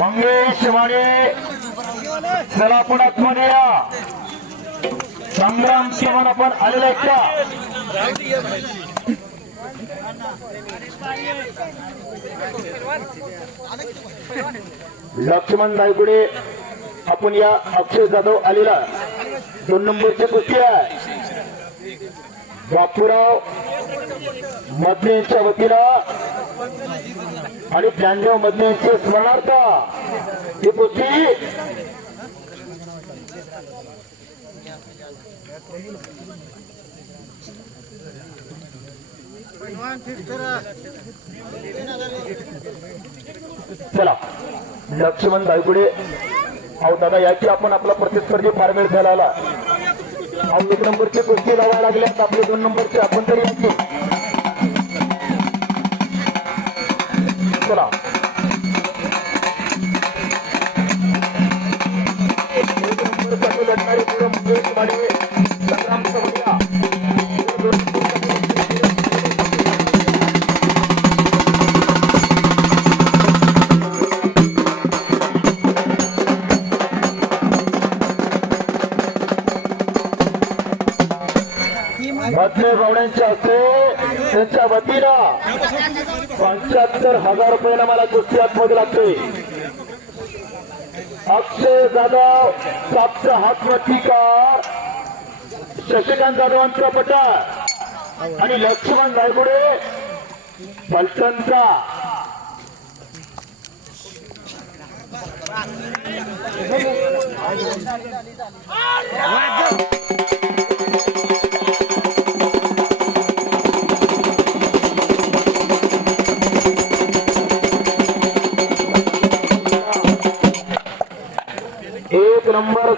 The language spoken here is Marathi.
मंगेश वाडे चला आपण आतमध्ये या. संग्राम चव्हाण आपण आलेला का? लक्ष्मण दायगुडे आपण या अक्षय जाधव आलेला. दोन नंबरची कुस्ती आहे. बापूराव मधने यांच्या आणि ज्ञानदेव मधल्यांचे स्मरणार्थ. ही कुस्ती चला लक्ष्मण दायगुडे अहो दादा याची आपण आपला प्रतिस्पर्धी फार झाला आला. अहो एक नंबरची कुस्ती लावायला लागल्यात आपले दोन नंबरचे. आपण तरी चला. एक नंबरसाठी लढणारे मधले गवड्यांच्या हस्ते त्यांच्या वतीनं पंच्याहत्तर हजार रुपयाला मला कुस्ती आतमध्ये लागते. अक्षय जाधव साप्त हातमतीकार शशिकांत जाधवांचा पटा. आणि लक्ष्मण गायगुडे पलटणचा एक नंबर